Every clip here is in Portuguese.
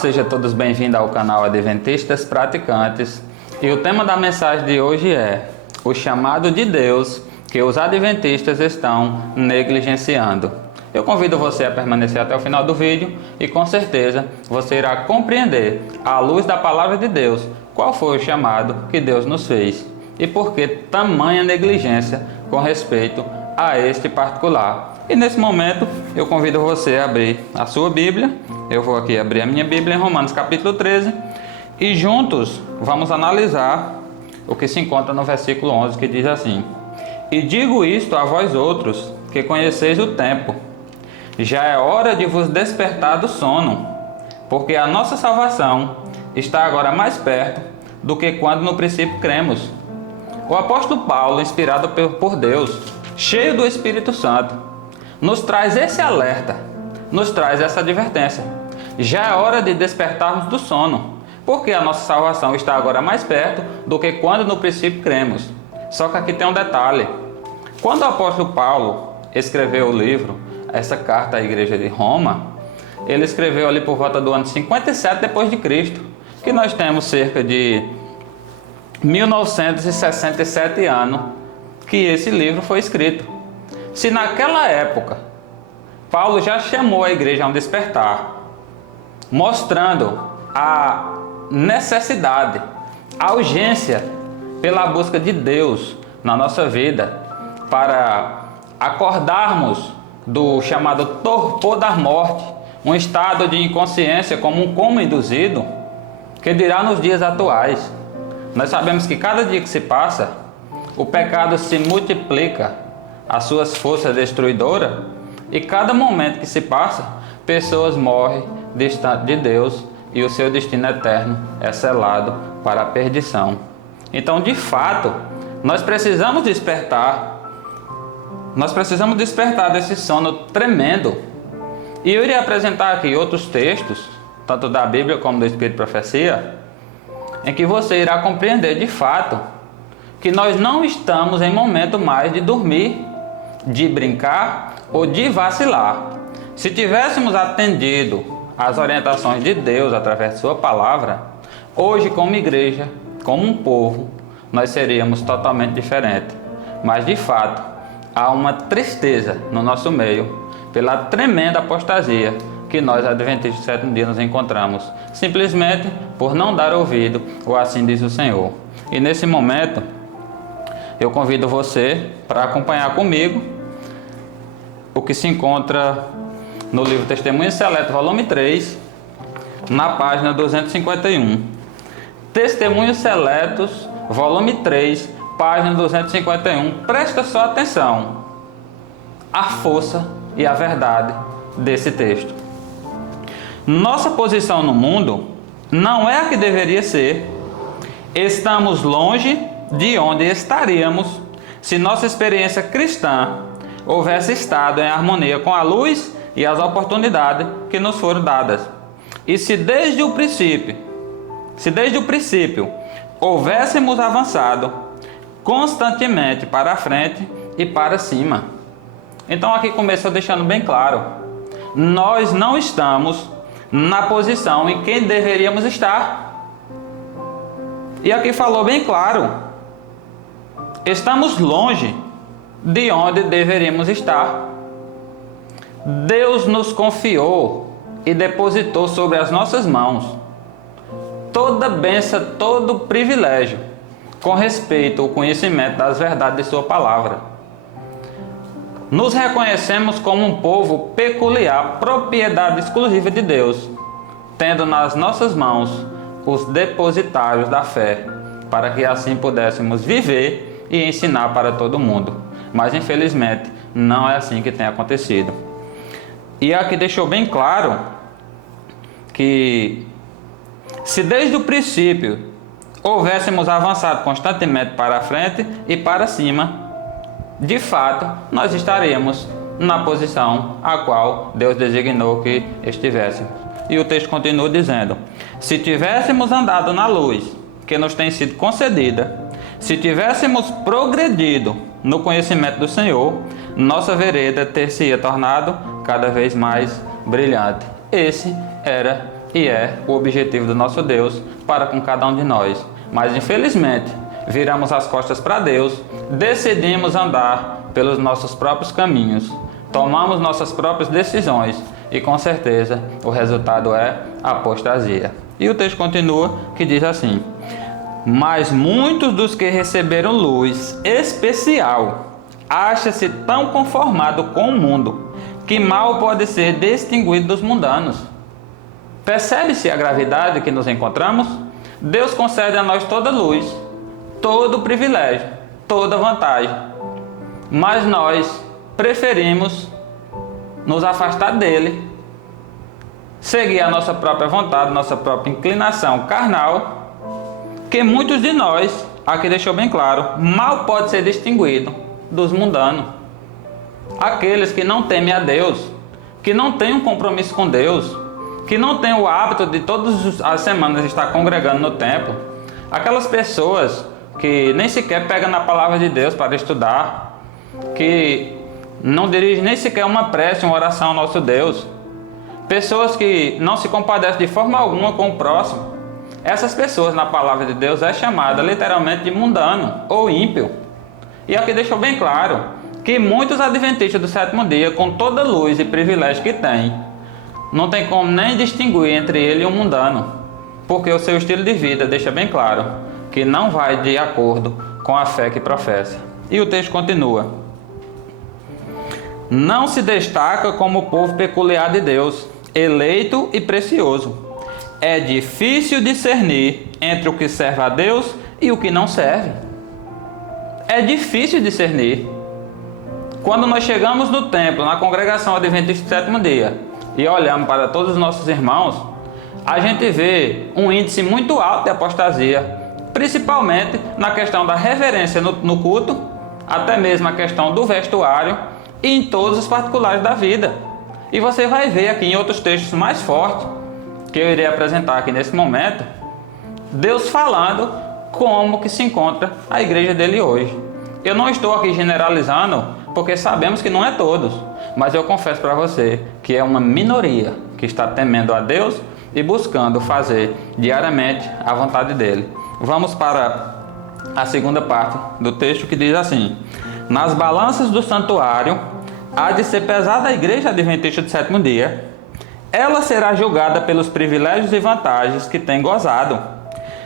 Sejam todos bem-vindos ao canal Adventistas Praticantes. E o tema da mensagem de hoje é o chamado de Deus que os adventistas estão negligenciando. Eu convido você a permanecer até o final do vídeo e com certeza você irá compreender, à luz da palavra de Deus, qual foi o chamado que Deus nos fez e por que tamanha negligência com respeito a este particular. E nesse momento eu convido você a abrir a sua Bíblia. Eu vou aqui abrir a minha Bíblia em Romanos capítulo 13 e juntos vamos analisar o que se encontra no versículo 11, que diz assim: E digo isto a vós outros, que conheceis o tempo. Já é hora de vos despertar do sono, porque a nossa salvação está agora mais perto do que quando no princípio cremos. O apóstolo Paulo, inspirado por Deus, cheio do Espírito Santo, nos traz esse alerta, nos traz essa advertência. Já é hora de despertarmos do sono, porque a nossa salvação está agora mais perto do que quando no princípio cremos. Só que aqui tem um detalhe. Quando o apóstolo Paulo escreveu o livro, essa carta à igreja de Roma, ele escreveu ali por volta do ano 57 depois de Cristo, que nós temos cerca de 1967 anos que esse livro foi escrito. Se naquela época Paulo já chamou a igreja a um despertar, mostrando a necessidade, a urgência pela busca de Deus na nossa vida, para acordarmos do chamado torpor da morte, um estado de inconsciência como um coma induzido, que dirá nos dias atuais. Nós sabemos que cada dia que se passa, o pecado se multiplica, as suas forças destruidoras, e cada momento que se passa, pessoas morrem distante de Deus e o seu destino eterno é selado para a perdição. Então, de fato, nós precisamos despertar desse sono tremendo. E eu irei apresentar aqui outros textos, tanto da Bíblia como do Espírito de Profecia, em que você irá compreender de fato que nós não estamos em momento mais de dormir, de brincar ou de vacilar. Se tivéssemos atendido às orientações de Deus através de sua palavra, hoje como igreja, como um povo, nós seríamos totalmente diferentes. Mas de fato, há uma tristeza no nosso meio pela tremenda apostasia que nós adventistas do sétimo dia nos encontramos, simplesmente por não dar ouvido, ou assim diz o Senhor. E nesse momento, eu convido você para acompanhar comigo o que se encontra no livro Testemunhos Seletos, volume 3, na página 251. Testemunhos Seletos, volume 3, página 251. Presta só atenção à força e à verdade desse texto. Nossa posição no mundo não é a que deveria ser. Estamos longe de onde estaríamos se nossa experiência cristã houvesse estado em harmonia com a luz e as oportunidades que nos foram dadas. E se desde o princípio houvéssemos avançado constantemente para a frente e para cima. Então aqui começou deixando bem claro, nós não estamos na posição em que deveríamos estar. E aqui falou bem claro, estamos longe de onde deveríamos estar. Deus nos confiou e depositou sobre as nossas mãos toda bênção, todo privilégio com respeito ao conhecimento das verdades de sua palavra. Nos reconhecemos como um povo peculiar, propriedade exclusiva de Deus, tendo nas nossas mãos os depositários da fé, para que assim pudéssemos viver e ensinar para todo mundo. Mas infelizmente não é assim que tem acontecido. E aqui deixou bem claro que se desde o princípio houvéssemos avançado constantemente para a frente e para cima, de fato nós estaríamos na posição a qual Deus designou que estivéssemos. E o texto continua dizendo: se tivéssemos andado na luz que nos tem sido concedida, se tivéssemos progredido no conhecimento do Senhor, nossa vereda ter-se-ia tornado cada vez mais brilhante. Esse era e é o objetivo do nosso Deus para com cada um de nós. Mas infelizmente, viramos as costas para Deus, decidimos andar pelos nossos próprios caminhos, tomamos nossas próprias decisões e com certeza o resultado é apostasia. E o texto continua que diz assim: mas muitos dos que receberam luz especial acham-se tão conformados com o mundo que mal pode ser distinguido dos mundanos. Percebe-se a gravidade que nos encontramos? Deus concede a nós toda luz, todo privilégio, toda vantagem, mas nós preferimos nos afastar dele, seguir a nossa própria vontade, nossa própria inclinação carnal, que muitos de nós, aqui deixou bem claro, mal pode ser distinguido dos mundanos. Aqueles que não temem a Deus, que não têm um compromisso com Deus, que não têm o hábito de todas as semanas estar congregando no templo, aquelas pessoas que nem sequer pegam na palavra de Deus para estudar, que não dirigem nem sequer uma prece, uma oração ao nosso Deus, pessoas que não se compadecem de forma alguma com o próximo. Essas pessoas na palavra de Deus é chamada literalmente de mundano ou ímpio. E aqui deixou bem claro que muitos adventistas do sétimo dia, com toda a luz e privilégio que têm, não tem como nem distinguir entre ele e um mundano, porque o seu estilo de vida deixa bem claro que não vai de acordo com a fé que professa. E o texto continua: não se destaca como povo peculiar de Deus, eleito e precioso. É difícil discernir entre o que serve a Deus e o que não serve. É difícil discernir. Quando nós chegamos no templo, na congregação adventista do sétimo dia, e olhamos para todos os nossos irmãos, a gente vê um índice muito alto de apostasia, principalmente na questão da reverência no culto, até mesmo a questão do vestuário e em todos os particulares da vida. E você vai ver aqui em outros textos mais fortes, que eu irei apresentar aqui nesse momento, Deus falando como que se encontra a igreja dele hoje. Eu não estou aqui generalizando, porque sabemos que não é todos, mas eu confesso para você que é uma minoria que está temendo a Deus e buscando fazer diariamente a vontade dele. Vamos para a segunda parte do texto, que diz assim: nas balanças do santuário há de ser pesada a igreja adventista do sétimo dia. Ela será julgada pelos privilégios e vantagens que tem gozado.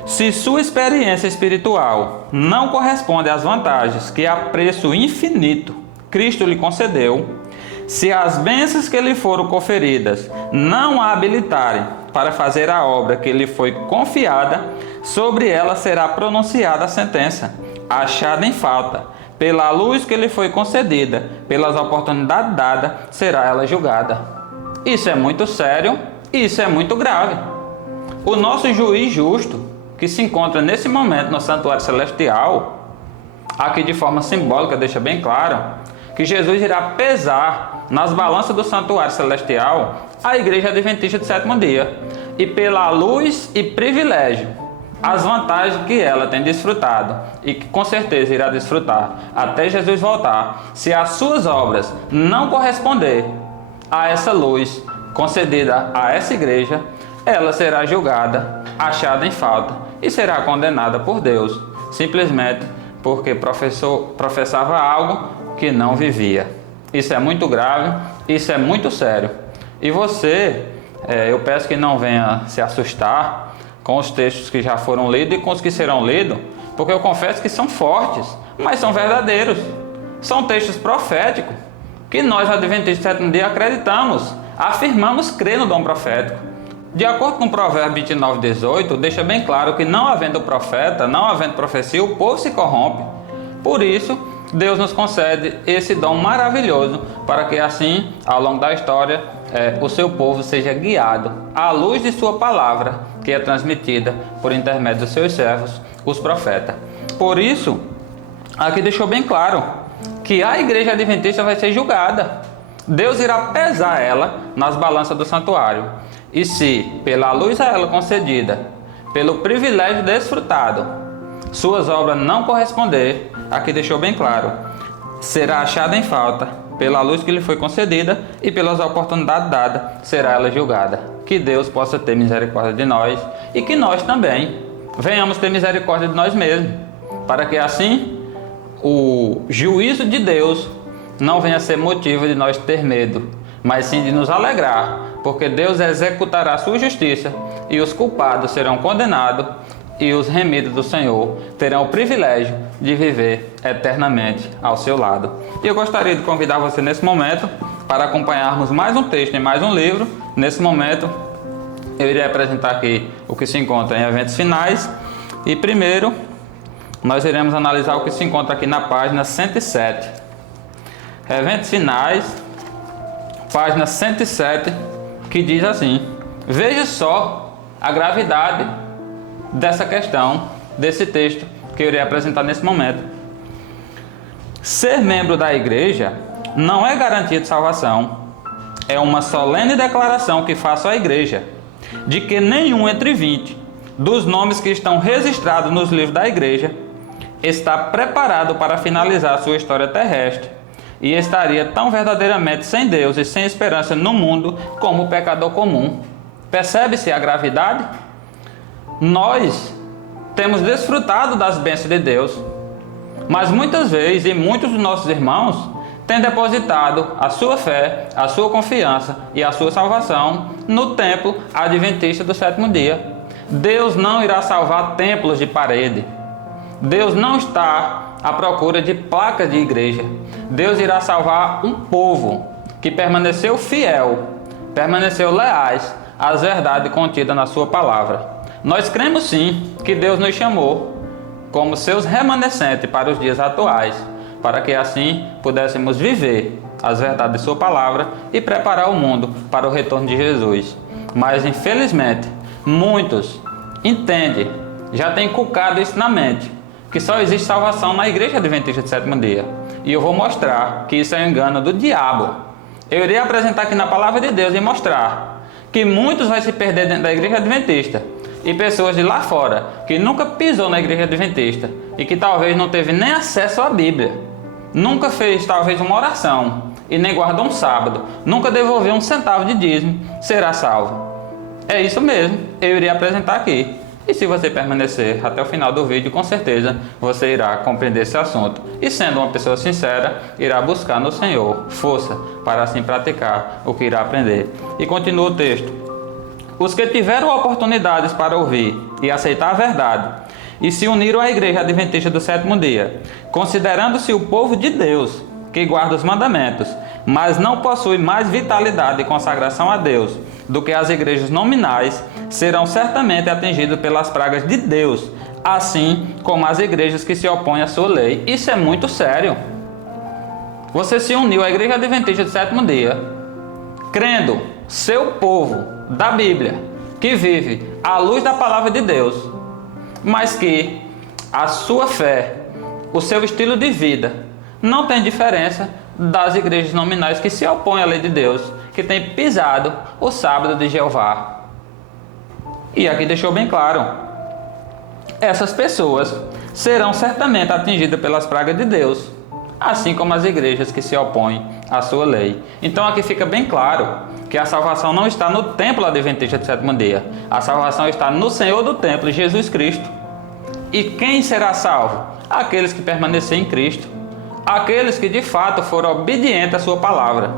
Se sua experiência espiritual não corresponde às vantagens que a preço infinito Cristo lhe concedeu, se as bênçãos que lhe foram conferidas não a habilitarem para fazer a obra que lhe foi confiada, sobre ela será pronunciada a sentença, achada em falta. Pela luz que lhe foi concedida, pelas oportunidades dadas, será ela julgada. Isso é muito sério, isso é muito grave. O nosso juiz justo, que se encontra nesse momento no santuário celestial, aqui de forma simbólica deixa bem claro que Jesus irá pesar nas balanças do santuário celestial a igreja adventista do sétimo dia, e pela luz e privilégio, as vantagens que ela tem desfrutado e que com certeza irá desfrutar até Jesus voltar, se as suas obras não corresponder a essa luz concedida a essa igreja, ela será julgada, achada em falta e será condenada por Deus, simplesmente porque professava algo que não vivia. Isso é muito grave, isso é muito sério. E você, eu peço que não venha se assustar com os textos que já foram lidos e com os que serão lidos, porque eu confesso que são fortes, mas são verdadeiros. São textos proféticos que nós, adventistas do sétimo dia, acreditamos, afirmamos crer no dom profético. De acordo com o Provérbio 29:18, deixa bem claro que não havendo profeta, não havendo profecia, o povo se corrompe. Por isso, Deus nos concede esse dom maravilhoso para que assim, ao longo da história, o seu povo seja guiado à luz de sua palavra, que é transmitida por intermédio dos seus servos, os profetas. Por isso, aqui deixou bem claro que a igreja adventista vai ser julgada. Deus irá pesar ela nas balanças do santuário. E se, pela luz a ela concedida, pelo privilégio desfrutado, suas obras não corresponder, aqui deixou bem claro, será achada em falta, pela luz que lhe foi concedida e pelas oportunidades dadas, será ela julgada. que Deus possa ter misericórdia de nós e que nós também venhamos ter misericórdia de nós mesmos, para que assim o juízo de Deus não venha a ser motivo de nós ter medo, mas sim de nos alegrar, porque Deus executará a sua justiça e os culpados serão condenados e os remidos do Senhor terão o privilégio de viver eternamente ao seu lado. E eu gostaria de convidar você nesse momento para acompanharmos mais um texto e mais um livro. Nesse momento eu irei apresentar aqui o que se encontra em eventos finais e primeiro nós iremos analisar o que se encontra aqui na página 107. Eventos finais, página 107, que diz assim: veja só a gravidade dessa questão, desse texto que eu irei apresentar nesse momento. Ser membro da igreja não é garantia de salvação. É uma solene declaração que faço à igreja, de que nenhum entre 20 dos nomes que estão registrados nos livros da igreja está preparado para finalizar sua história terrestre e estaria tão verdadeiramente sem Deus e sem esperança no mundo como o pecador comum. Percebe-se a gravidade? Nós temos desfrutado das bênçãos de Deus, mas muitas vezes, e muitos dos nossos irmãos têm depositado a sua fé, a sua confiança e a sua salvação no templo adventista do sétimo dia. Deus não irá salvar templos de parede. Deus não está à procura de placas de igreja. Deus irá salvar um povo que permaneceu fiel, permaneceu leais às verdades contidas na sua palavra. Nós cremos sim que Deus nos chamou como seus remanescentes para os dias atuais, para que assim pudéssemos viver as verdades de sua palavra e preparar o mundo para o retorno de Jesus. Mas infelizmente, muitos entendem, já têm inculcado isso na mente, que só existe salvação na igreja adventista do sétimo dia. E eu vou mostrar que isso é um engano do diabo. Eu irei apresentar aqui na palavra de Deus e mostrar que muitos vão se perder dentro da igreja adventista. E pessoas de lá fora, que nunca pisou na igreja adventista e que talvez não teve nem acesso à Bíblia, nunca fez talvez uma oração e nem guardou um sábado, nunca devolveu um centavo de dízimo, será salvo. É isso mesmo, eu irei apresentar aqui. E se você permanecer até o final do vídeo, com certeza você irá compreender esse assunto. E sendo uma pessoa sincera, irá buscar no Senhor força para assim praticar o que irá aprender. E continua o texto. Os que tiveram oportunidades para ouvir e aceitar a verdade e se uniram à igreja adventista do sétimo dia, considerando-se o povo de Deus, que guarda os mandamentos, mas não possui mais vitalidade e consagração a Deus do que as igrejas nominais, serão certamente atingidos pelas pragas de Deus, assim como as igrejas que se opõem à sua lei. Isso é muito sério. Você se uniu à igreja adventista do sétimo dia, crendo seu povo da Bíblia, que vive à luz da palavra de Deus, mas que a sua fé, o seu estilo de vida não tem diferença das igrejas nominais que se opõem à lei de Deus, que têm pisado o sábado de Jeová. E aqui deixou bem claro, essas pessoas serão certamente atingidas pelas pragas de Deus, assim como as igrejas que se opõem à sua lei. Então aqui fica bem claro que a salvação não está no templo adventista do sétimo dia. A salvação está no Senhor do templo, Jesus Cristo. E quem será salvo? Aqueles que permanecerem em Cristo. Aqueles que de fato foram obedientes à sua palavra.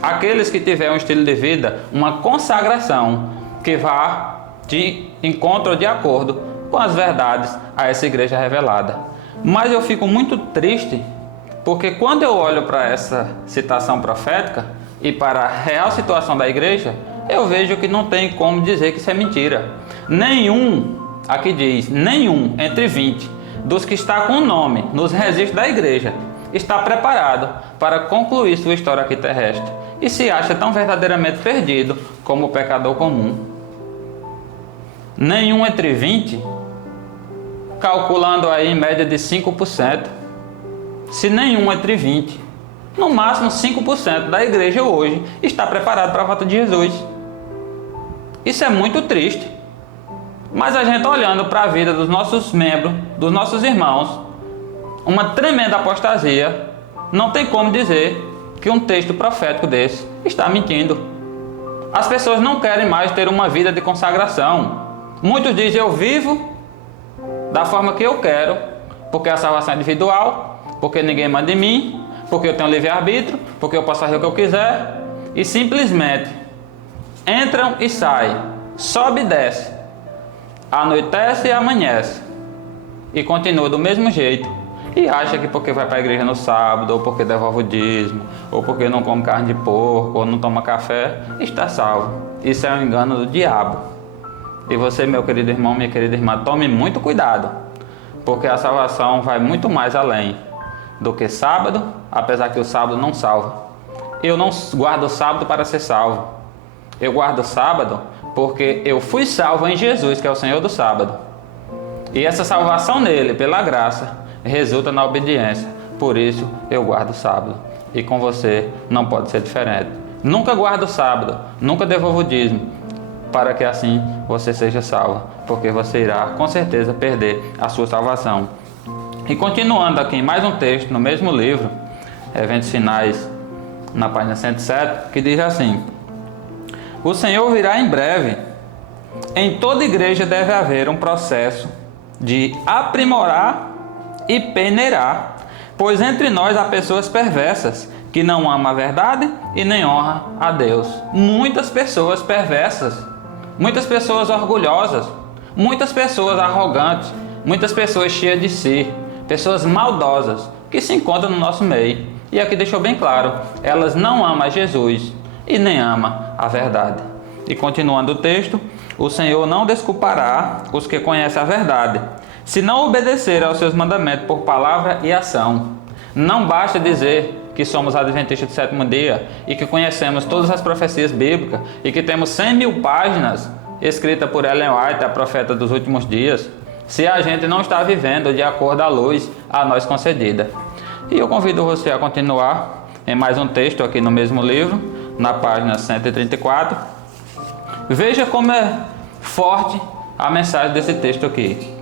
Aqueles que tiverem um estilo de vida, uma consagração que vá de encontro ou de acordo com as verdades a essa igreja revelada. Mas eu fico muito triste, porque quando eu olho para essa citação profética e para a real situação da igreja, eu vejo que não tem como dizer que isso é mentira. Nenhum, aqui diz, nenhum entre 20 dos que está com o nome nos registros da igreja está preparado para concluir sua história aqui terrestre e se acha tão verdadeiramente perdido como o pecador comum. Nenhum entre 20, calculando aí em média de 5%, se nenhum entre 20, no máximo 5% da igreja hoje está preparado para a volta de Jesus. Isso é muito triste. Mas a gente olhando para a vida dos nossos membros, dos nossos irmãos, uma tremenda apostasia, não tem como dizer que um texto profético desse está mentindo. As pessoas não querem mais ter uma vida de consagração. Muitos dizem: eu vivo da forma que eu quero, porque a salvação é individual, porque ninguém manda em mim, porque eu tenho livre-arbítrio, porque eu posso fazer o que eu quiser, e simplesmente entram e saem, sobe e desce, anoitece e amanhece, e continua do mesmo jeito, e acha que porque vai para a igreja no sábado, ou porque devolve o dízimo, ou porque não come carne de porco, ou não toma café, está salvo. Isso é um engano do diabo. E você, meu querido irmão, minha querida irmã, tome muito cuidado, porque a salvação vai muito mais além do que sábado, apesar que o sábado não salva. Eu não guardo o sábado para ser salvo. Eu guardo o sábado porque eu fui salvo em Jesus, que é o Senhor do sábado. E essa salvação nele, pela graça, resulta na obediência. Por isso eu guardo o sábado. E com você não pode ser diferente. Nunca guardo o sábado, nunca devolvo o dízimo, para que assim você seja salvo, porque você irá com certeza perder a sua salvação. E continuando aqui, mais um texto no mesmo livro, Eventos Finais, na página 107, que diz assim: o Senhor virá em breve. Em toda igreja deve haver um processo de aprimorar e peneirar, pois entre nós há pessoas perversas, que não amam a verdade e nem honram a Deus. Muitas pessoas perversas, muitas pessoas orgulhosas, muitas pessoas arrogantes, muitas pessoas cheias de si, pessoas maldosas que se encontram no nosso meio. E aqui deixou bem claro, elas não amam a Jesus e nem amam a verdade. E continuando o texto, o Senhor não desculpará os que conhecem a verdade, se não obedecerem aos seus mandamentos por palavra e ação. Não basta dizer que somos adventistas do sétimo dia e que conhecemos todas as profecias bíblicas e que temos 100.000 páginas escritas por Ellen White, a profeta dos últimos dias, se a gente não está vivendo de acordo à luz a nós concedida. E eu convido você a continuar em mais um texto aqui no mesmo livro, na página 134. Veja como é forte a mensagem desse texto aqui.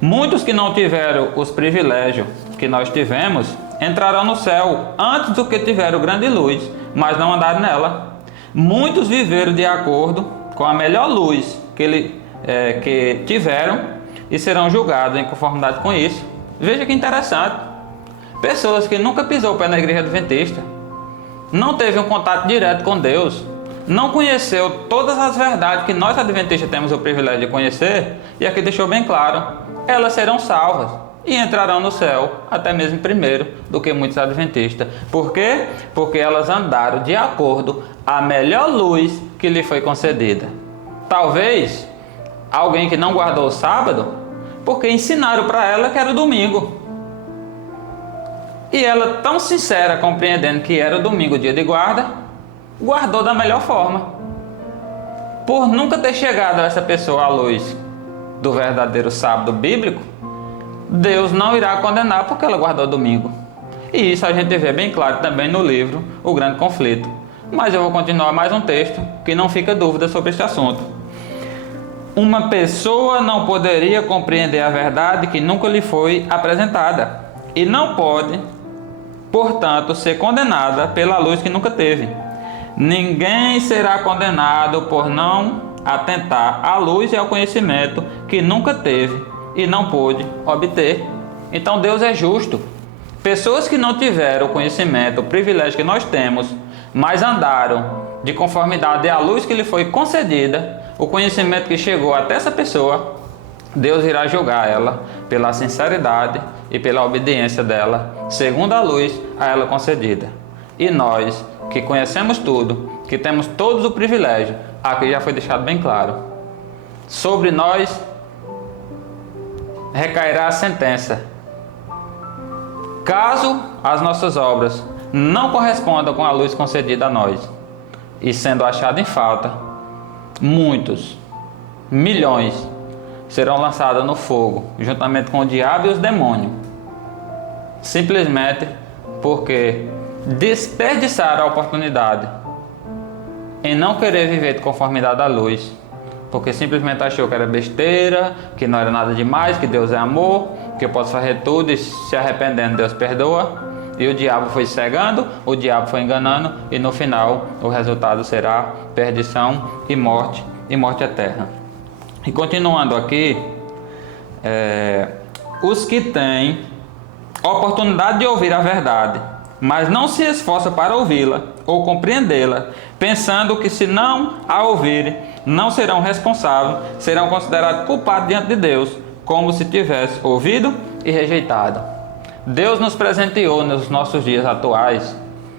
Muitos que não tiveram os privilégios que nós tivemos entrarão no céu antes do que tiveram grande luz, mas não andaram nela. Muitos viveram de acordo com a melhor luz que tiveram e serão julgados em conformidade com isso. Veja que interessante. Pessoas que nunca pisou o pé na igreja adventista, não teve um contato direto com Deus, não conheceu todas as verdades que nós adventistas temos o privilégio de conhecer, e aqui deixou bem claro, elas serão salvas e entrarão no céu até mesmo primeiro do que muitos adventistas. Por quê? Porque elas andaram de acordo à melhor luz que lhe foi concedida. Talvez alguém que não guardou o sábado, porque ensinaram para ela que era o domingo. E ela, tão sincera, compreendendo que era o domingo, dia de guarda, guardou da melhor forma. Por nunca ter chegado a essa pessoa à luz do verdadeiro sábado bíblico, Deus não irá condenar porque ela guardou domingo. E isso a gente vê bem claro também no livro O Grande Conflito. Mas eu vou continuar mais um texto que não fica dúvida sobre este assunto. Uma pessoa não poderia compreender a verdade que nunca lhe foi apresentada e não pode, portanto, ser condenada pela luz que nunca teve. Ninguém será condenado por não atentar à luz e ao conhecimento que nunca teve e não pôde obter. Então Deus é justo. Pessoas que não tiveram o conhecimento, o privilégio que nós temos, mas andaram de conformidade à luz que lhe foi concedida, o conhecimento que chegou até essa pessoa, Deus irá julgar ela pela sinceridade e pela obediência dela, segundo a luz a ela concedida. E nós, que conhecemos tudo, que temos todos o privilégio, aqui já foi deixado bem claro, sobre nós recairá a sentença. Caso as nossas obras não correspondam com a luz concedida a nós, e sendo achado em falta, muitos, milhões, serão lançados no fogo, juntamente com o diabo e os demônios, simplesmente porque desperdiçaram a oportunidade em não querer viver de conformidade à luz, porque simplesmente achou que era besteira, que não era nada demais, que Deus é amor, que eu posso fazer tudo e se arrependendo Deus perdoa, E o diabo foi cegando, o diabo foi enganando, e no final o resultado será perdição e morte eterna. E continuando aqui, os que têm oportunidade de ouvir a verdade, mas não se esforçam para ouvi-la ou compreendê-la, pensando que se não a ouvirem, não serão responsáveis, serão considerados culpados diante de Deus, como se tivesse ouvido e rejeitado. Deus nos presenteou nos nossos dias atuais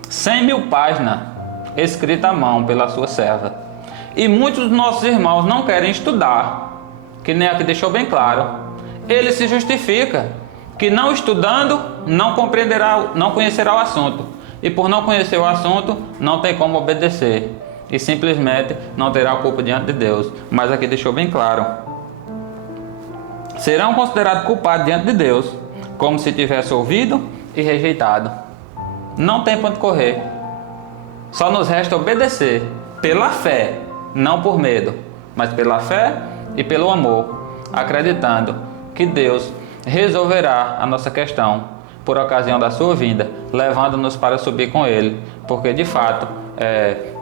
100.000 páginas escritas à mão pela sua serva. E muitos dos nossos irmãos não querem estudar, que nem aqui deixou bem claro. Ele se justifica que não estudando, não compreenderá, não conhecerá o assunto. E por não conhecer o assunto, não tem como obedecer. E simplesmente não terá culpa diante de Deus. Mas aqui deixou bem claro. Serão considerados culpados diante de Deus, como se tivesse ouvido e rejeitado. Não tem para onde correr. Só nos resta obedecer pela fé, não por medo, mas pela fé e pelo amor, acreditando que Deus resolverá a nossa questão por ocasião da sua vinda, levando-nos para subir com Ele, porque de fato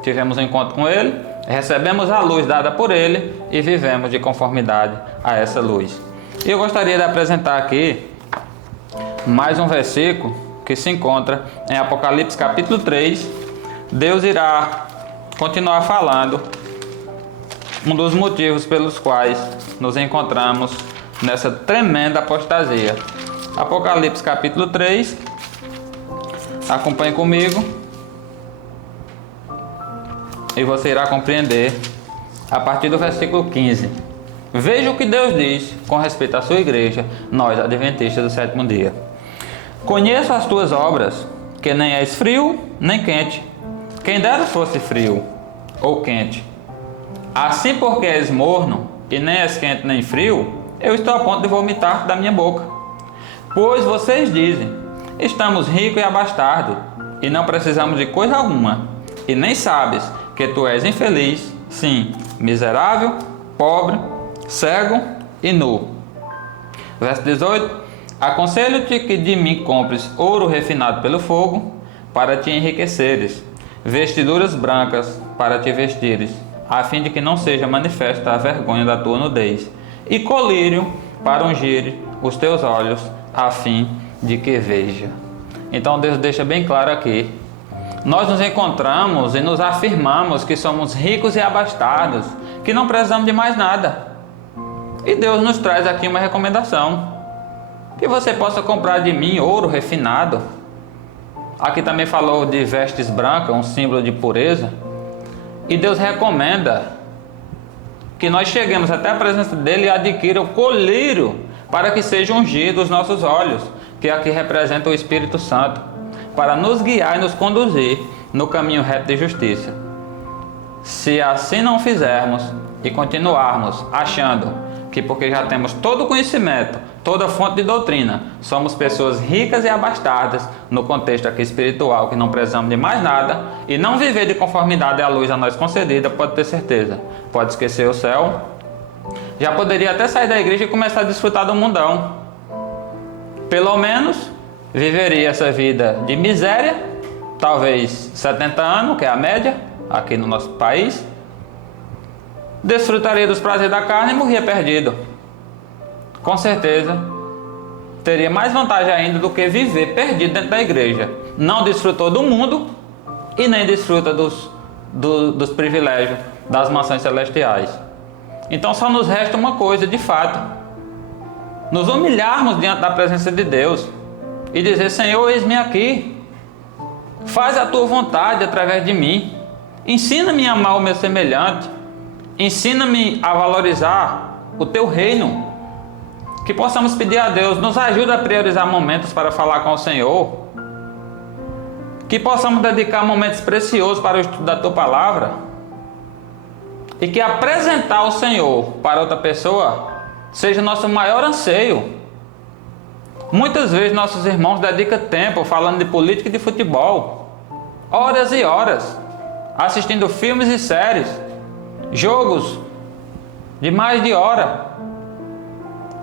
tivemos um encontro com Ele, recebemos a luz dada por Ele e vivemos de conformidade a essa luz. E eu gostaria de apresentar aqui mais um versículo que se encontra em Apocalipse capítulo 3. Deus irá continuar falando um dos motivos pelos quais nos encontramos nessa tremenda apostasia. Apocalipse capítulo 3, acompanhe comigo e você irá compreender a partir do versículo 15. Veja o que Deus diz com respeito à sua igreja, nós adventistas do sétimo dia. Conheço as tuas obras, que nem és frio nem quente. Quem dera fosse frio ou quente. Assim, porque és morno e nem és quente nem frio, eu estou a ponto de vomitar da minha boca. Pois vocês dizem, estamos ricos e abastados, e não precisamos de coisa alguma, e nem sabes que tu és infeliz, sim, miserável, pobre, cego e nu. Verso 18. Aconselho-te que de mim compres ouro refinado pelo fogo, para te enriqueceres, vestiduras brancas para te vestires, a fim de que não seja manifesta a vergonha da tua nudez, e colírio para ungir os teus olhos, a fim de que veja. Então Deus deixa bem claro aqui. Nós nos encontramos e nos afirmamos que somos ricos e abastados, que não precisamos de mais nada. E Deus nos traz aqui uma recomendação, que você possa comprar de mim ouro refinado. Aqui também falou de vestes brancas, um símbolo de pureza. E Deus recomenda que nós cheguemos até a presença dele e adquira o colírio para que seja ungido os nossos olhos, que aqui representa o Espírito Santo, para nos guiar e nos conduzir no caminho reto de justiça. Se assim não fizermos e continuarmos achando que porque já temos todo o conhecimento, toda a fonte de doutrina, somos pessoas ricas e abastadas no contexto aqui espiritual, que não precisamos de mais nada, e não viver de conformidade à luz a nós concedida, pode ter certeza, pode esquecer o céu. Já poderia até sair da igreja e começar a desfrutar do mundão. Pelo menos viveria essa vida de miséria, talvez 70 anos, que é a média aqui no nosso país. Desfrutaria dos prazeres da carne e morria perdido. Com certeza teria mais vantagem ainda do que viver perdido dentro da igreja. Não desfrutou do mundo e nem desfruta dos privilégios das mansões celestiais. Então só nos resta uma coisa, de fato: nos humilharmos diante da presença de Deus e dizer: Senhor, eis-me aqui, faz a tua vontade através de mim, ensina-me a amar o meu semelhante, ensina-me a valorizar o teu reino. Que possamos pedir a Deus, nos ajude a priorizar momentos para falar com o Senhor, que possamos dedicar momentos preciosos para o estudo da tua palavra, e que apresentar o Senhor para outra pessoa seja nosso maior anseio. Muitas vezes nossos irmãos dedicam tempo falando de política e de futebol, horas e horas, assistindo filmes e séries, jogos de mais de hora,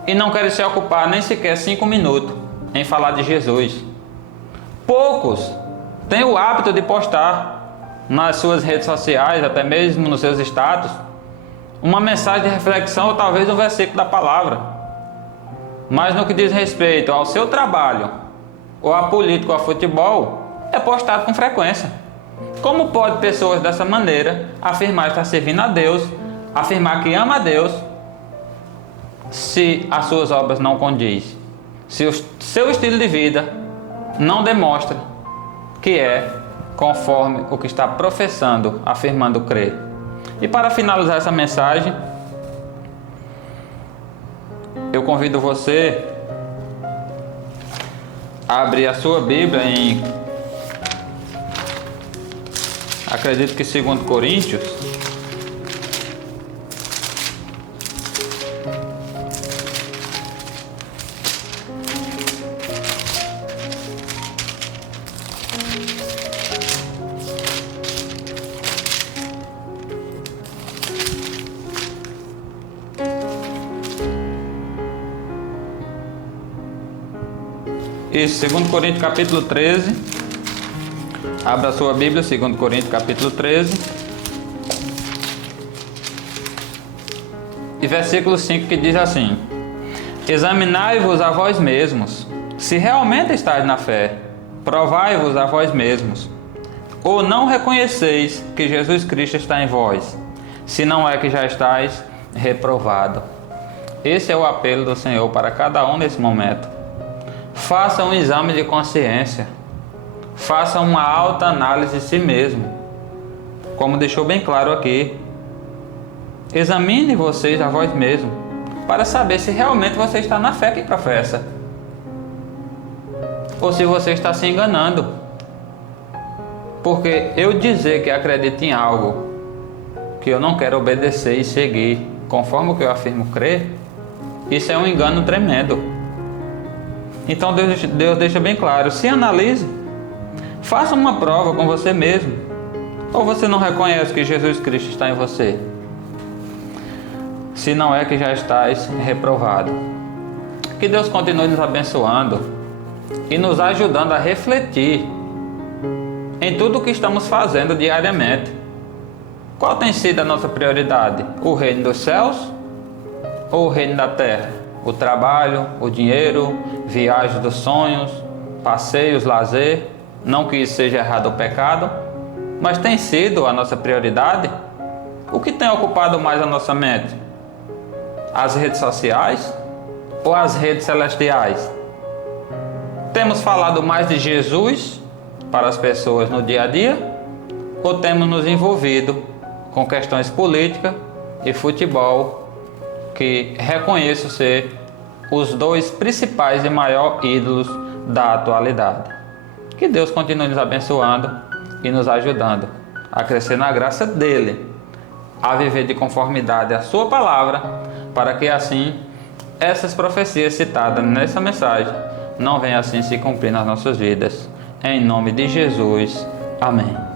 e não querem se ocupar nem sequer 5 minutos em falar de Jesus. Poucos têm o hábito de postar nas suas redes sociais, até mesmo nos seus status, uma mensagem de reflexão ou talvez um versículo da palavra. Mas no que diz respeito ao seu trabalho, ou a política ou a futebol, é postado com frequência. Como pode pessoas dessa maneira afirmar estar servindo a Deus, afirmar que ama a Deus, se as suas obras não condizem, se o seu estilo de vida não demonstra que é conforme o que está professando, afirmando crer? E para finalizar essa mensagem, eu convido você a abrir a sua Bíblia em, acredito que 2 Coríntios, isso, 2 Coríntios capítulo 13. Abra a sua Bíblia, 2 Coríntios capítulo 13. E versículo 5, que diz assim: examinai-vos a vós mesmos, se realmente estáis na fé. Provai-vos a vós mesmos. Ou não reconheceis que Jesus Cristo está em vós, se não é que já estáis reprovado. Esse é o apelo do Senhor para cada um nesse momento. Faça um exame de consciência. Faça uma alta análise de si mesmo. Como deixou bem claro aqui. Examine vocês a vós mesmos, para saber se realmente você está na fé que professa, ou se você está se enganando. Porque eu dizer que acredito em algo que eu não quero obedecer e seguir conforme o que eu afirmo crer, isso é um engano tremendo. Então Deus deixa bem claro: se analise, faça uma prova com você mesmo. Ou você não reconhece que Jesus Cristo está em você, se não é que já estás reprovado. Que Deus continue nos abençoando e nos ajudando a refletir em tudo o que estamos fazendo diariamente. Qual tem sido a nossa prioridade? O reino dos céus ou o reino da terra? O trabalho, o dinheiro, viagem dos sonhos, passeios, lazer. Não que isso seja errado ou pecado, mas tem sido a nossa prioridade? O que tem ocupado mais a nossa mente? As redes sociais ou as redes celestiais? Temos falado mais de Jesus para as pessoas no dia a dia, ou temos nos envolvido com questões políticas e futebol, que reconheço ser os dois principais e maiores ídolos da atualidade? Que Deus continue nos abençoando e nos ajudando a crescer na graça dele, a viver de conformidade à sua palavra, para que assim essas profecias citadas nessa mensagem não venham assim se cumprir nas nossas vidas. Em nome de Jesus. Amém.